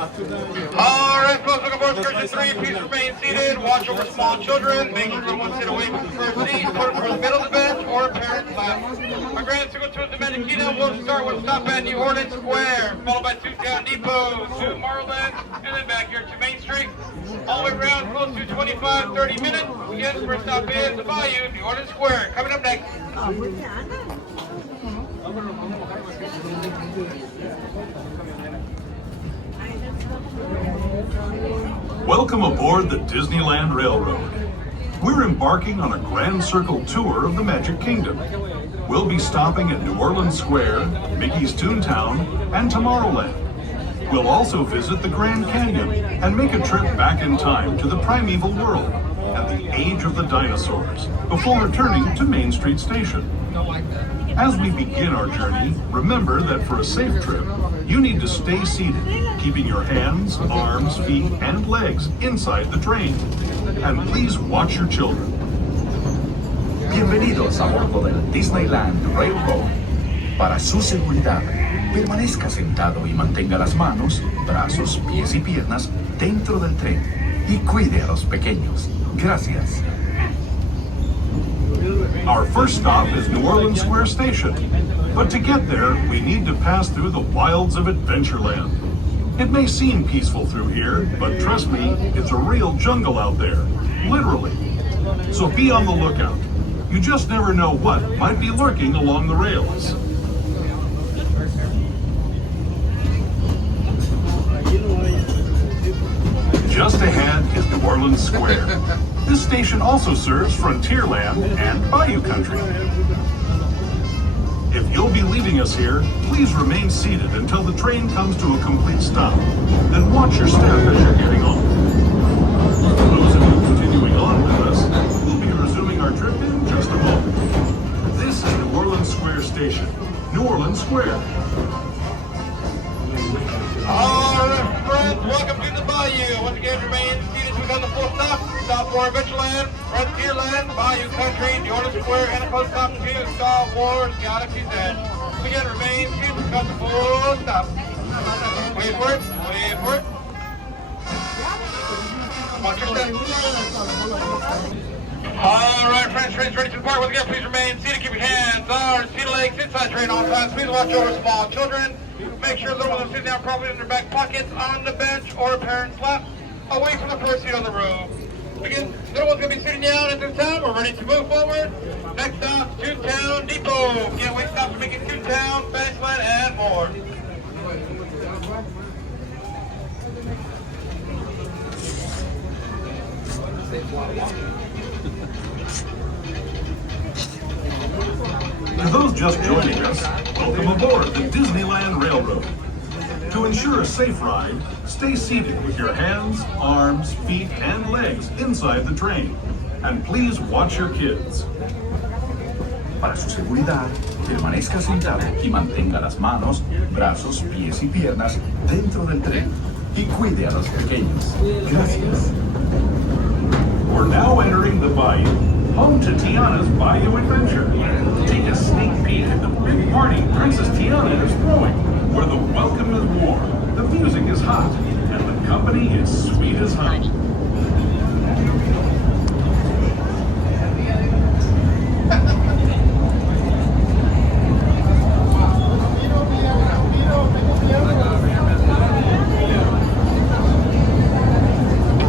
All right, folks, looking for excursion 3. Please remain seated. Watch over small children. Make sure everyone sit away from the first seat. Put them towards the middle of the bench or a parent's lap. Our grand circle tour of the Magic Kingdom will start with a stop at New Orleans Square, followed by Town Depot, Tomorrowland, and then back here to Main Street. All the way around, close to 25-30 minutes. Again, first stop is the Bayou, New Orleans Square. Coming up next. Welcome aboard the Disneyland Railroad. We're embarking on a grand circle tour of the Magic Kingdom. We'll be stopping at New Orleans Square, Mickey's Toontown, and Tomorrowland. We'll also visit the Grand Canyon and make a trip back in time to the primeval world and the age of the dinosaurs before returning to Main Street Station. As we begin our journey, remember that for a safe trip, you need to stay seated, keeping your hands, arms, feet, and legs inside the train. And please watch your children. Bienvenidos a bordo del Disneyland Railroad. Para su seguridad, permanezca sentado y mantenga las manos, brazos, pies y piernas dentro del tren y cuide a los pequeños. Gracias. Our first stop is New Orleans Square Station, but to get there, we need to pass through the wilds of Adventureland. It may seem peaceful through here, but trust me, it's a real jungle out there, literally. So be on the lookout. You just never know what might be lurking along the rails. Just ahead is New Orleans Square. This station also serves Frontierland and Bayou Country. If you'll be leaving us here, please remain seated until the train comes to a complete stop. Then watch your step as you're getting on. For those of you continuing on with us, we'll be resuming our trip in just a moment. This is New Orleans Square Station. New Orleans Square. All right, friends, welcome to the Bayou. Once again, remain seated to become the full stop. Stop for Adventureland, Frontierland, Bayou Country, New Orleans Square, and a close stop to Star Wars Galaxy's Edge. Once again, remain seated to become the full stop. Wait for it, wait for it. Watch your step. All right, friends, train's ready to depart. Once again, please remain seated. Keep your hands, arms, feet, and legs inside train all times. Please watch over small children. Make sure little ones are sitting down properly in their back pockets, on the bench, or a parent's lap, away from the first seat on the row. Again, little one's going to be sitting down at this time. We're ready to move forward. Next stop, Town Depot. Can't wait stops to make it Toontown, Fantasyland, and more. To those just joining us, welcome aboard the Disneyland Railroad. To ensure a safe ride, stay seated with your hands, arms, feet, and legs inside the train. And please watch your kids. Para su seguridad, permanezca sentado y mantenga las manos, brazos, pies y piernas dentro del tren y cuide a los pequeños. Gracias. We're now entering the Bayou, home to Tiana's Bayou Adventure. Take a sneak peek at the big party Princess Tiana is throwing, where the welcome is warm, the music is hot, and the company is sweet as honey.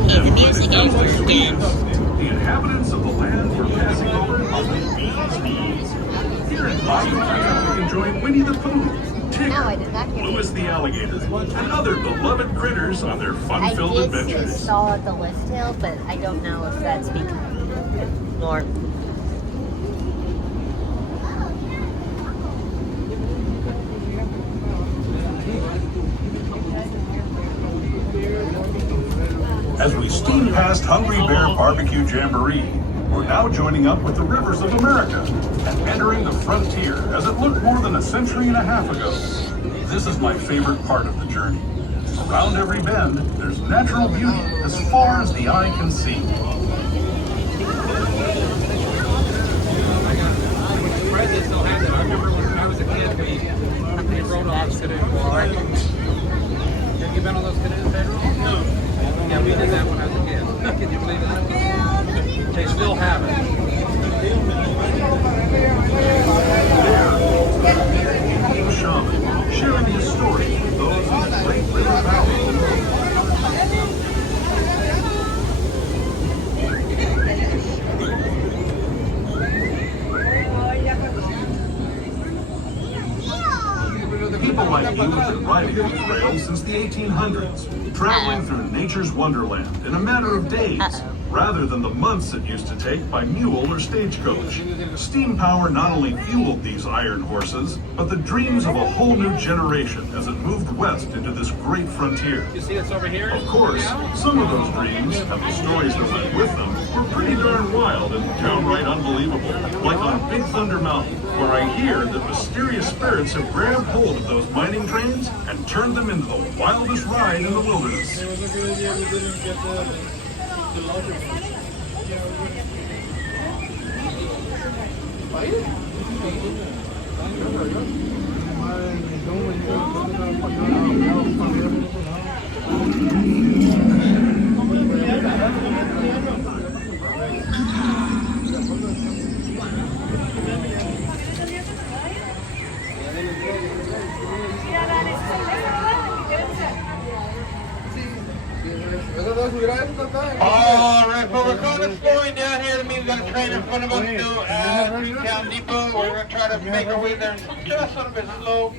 The music is The inhabitants of the land we're passing over are the bees' knees. Here in Bayou, we can join Winnie the Pooh, No, I did not Tigger, hear Louis the Alligator, and other beloved critters on their fun-filled I adventures. saw the list hill, but I don't know if that's because more. As we steam past Hungry Bear Barbecue Jamboree, we're now joining up with the rivers of America and entering the frontier as it looked more than a century and a half ago. This is my favorite part of the journey. Around every bend, there's natural beauty as far as the eye can see. Fred still has it. I remember when I was a kid, we rode on those canoes. Have you been on those canoes? Yeah, we did that when I was a kid. Can you believe that? They still have it. The shaman, sharing his story with those in the Great River Valley. People like you have been riding these rails since the 1800s, traveling through nature's wonderland in a matter of days, rather than the months it used to take by mule or stagecoach. Steam power not only fueled these iron horses, but the dreams of a whole new generation as it moved west into this great frontier. You see it's over here? Of course, some of those dreams and the stories that went with them were pretty darn wild and downright unbelievable. Like on Big Thunder Mountain, where I hear that mysterious spirits have grabbed hold of those mining trains and turned them into the wildest ride in the wilderness. Alright, but we're going to slowing down here. That means we've got a train in front of us to Town Depot. We're going to try to make our way there just a little bit slow.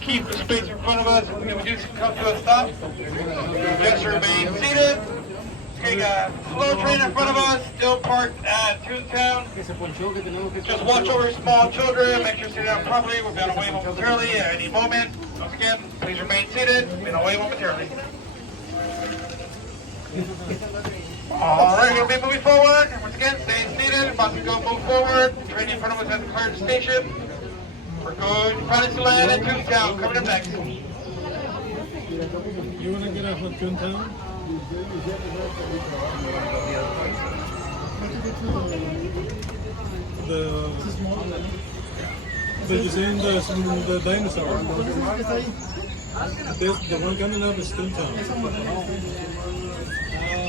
Keep the space in front of us. When we do come to a stop, just remain seated. Okay, got a slow train in front of us, still parked at Toontown. Just watch over small children, make sure you sit down properly. We'll be on our way momentarily at any moment. Once again, please remain seated. We'll be on our way momentarily. Alright, we'll be moving forward. Once again, stay seated. About to go move forward. Train in front of us has declared station. We're going to Disneyland at Toontown. Coming up next. You want to get off of Toontown? You're saying the dinosaur. The one coming up is Toontown.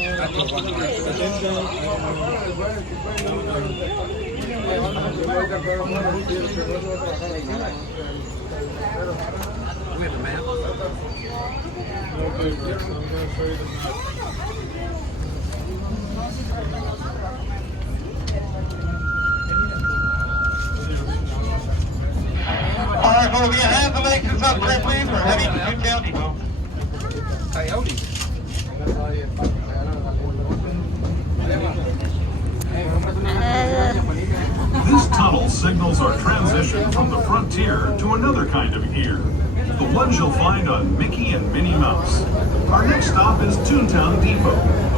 We have a map. Okay, Rex, I'm going to show you the map. Alright, folks, we have the legs and up there, please. We're heading to Toontown Depot. Coyote. This tunnel signals our transition from the frontier to another kind of ear, the ones you'll find on Mickey and Minnie Mouse. Our next stop is Toontown Depot,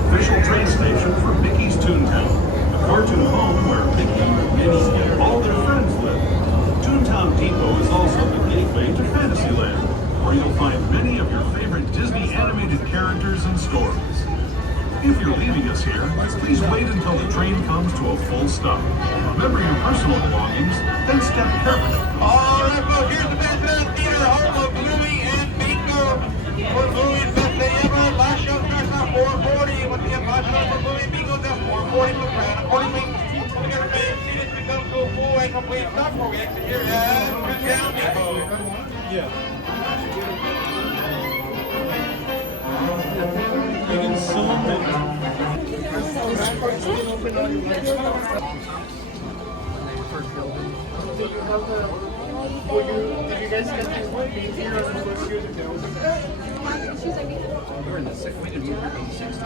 official train station for Mickey's Toontown, the cartoon home where Mickey, Minnie, and all their friends live. Toontown Depot is also the gateway to Fantasyland, where you'll find many of your favorite Disney animated characters and stories. If you're leaving us here, please wait until the train comes to a full stop. Remember your personal belongings, then step carefully. Alright, folks, here's the Fantasyland Theater, home of Bluey and Bingo. For Bluey's best day ever, last show starts at 4:40. Once again, last show for Bluey and Bingo's at 4:40, so plan accordingly. We're going to remain seated to come to a full and complete stop before we exit here at Toontown Depot. Yeah. You can zoom in. We're in the 60s. We didn't move in the 60s.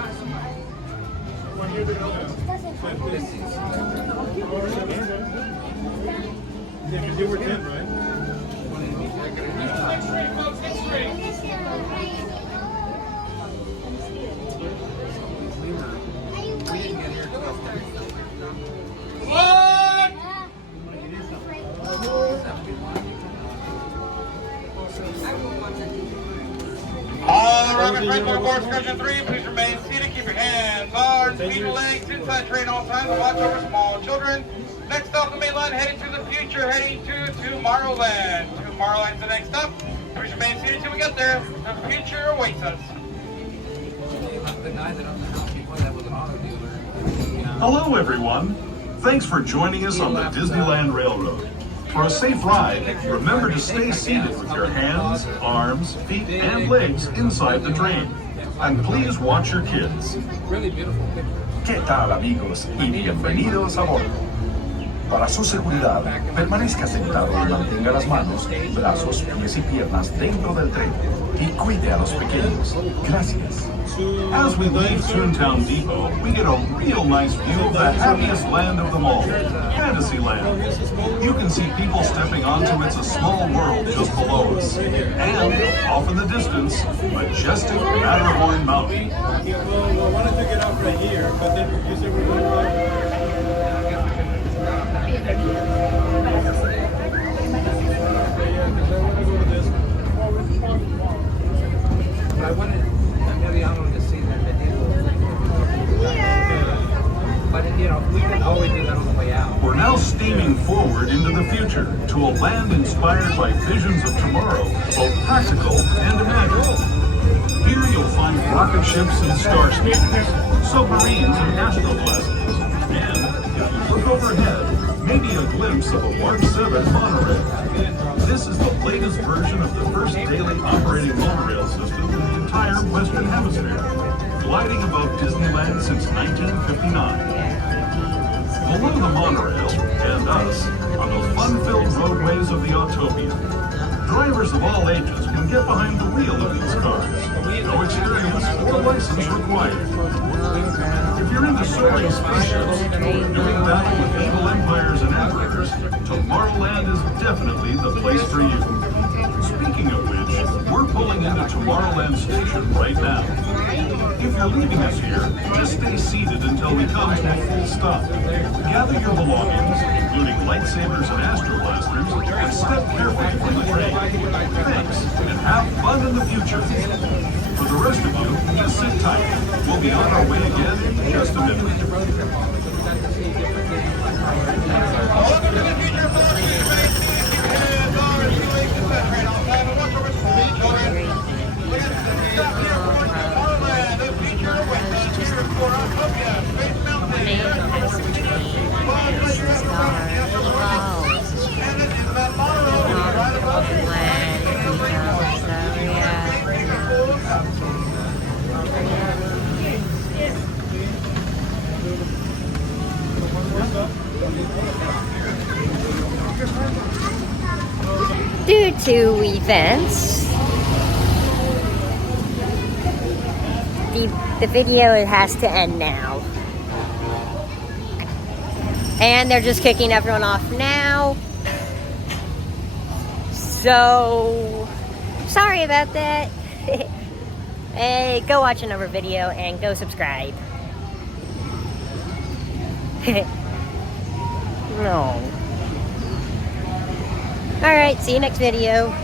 Yeah, you were 10, right? Alright, friends, on board excursion 3, please remain seated, keep your hands on feet and legs, inside train all times, watch over small children. Next stop, the main line, heading to the future, heading to Tomorrowland. Tomorrowland's the next stop. Please remain seated till we get there. The future awaits us. guy that owned the house before that was an auto dealer. Hello, everyone. Thanks for joining us on the Disneyland Railroad. For a safe ride, remember to stay seated with your hands, arms, feet, and legs inside the train. And please watch your kids. Really beautiful picture. ¿Qué tal, amigos? Y bienvenidos a bordo. Para su seguridad, permanezca sentado y mantenga las manos, brazos, pies y piernas dentro del tren. Y cuide a los pequeños. Gracias. As we leave Toontown Depot, we get a real nice view of the happiest land of them all, Fantasyland. You can see people stepping onto It's a Small World just below us. And, off in the distance, majestic Matterhorn Mountain. Well, we wanted to get out right here, but then you said we're going to But I wanted to see that medieval thing. But you know, we can always do that on the way out. We're now steaming forward into the future to a land inspired by visions of tomorrow, both practical and imagined. Here you'll find rocket ships and star stations, submarines and astroblasters, and, if you look overhead, maybe a glimpse of a Mark 7 monorail. This is the latest version of the first daily operating monorail system in the entire Western Hemisphere, gliding above Disneyland since 1959. Below the monorail, and us, are the fun-filled roadways of the Autopia. Drivers of all ages can get behind the wheel of these cars. No experience or license required. If you're into soaring spaceships or doing battle with evil empires and emperors, Tomorrowland is definitely the place for you. Speaking of which, we're pulling into Tomorrowland Station right now. If you're leaving us here, just stay seated until we come to a full stop. Gather your belongings, including lightsabers and astroblasters, and step carefully from the train. Thanks, and have fun in the future. For the rest of you, just sit tight. We'll be on our way again in just a minute. Welcome to the future for train on time and watch over small children. Look at the stop here for Tomorrowland, the future with the future for Autopia, Space Mountain, and this is that monorail right above you. Due to events, the video has to end now. And they're just kicking everyone off now. So, sorry about that. Hey, go watch another video and go subscribe. No. Alright, see you next video.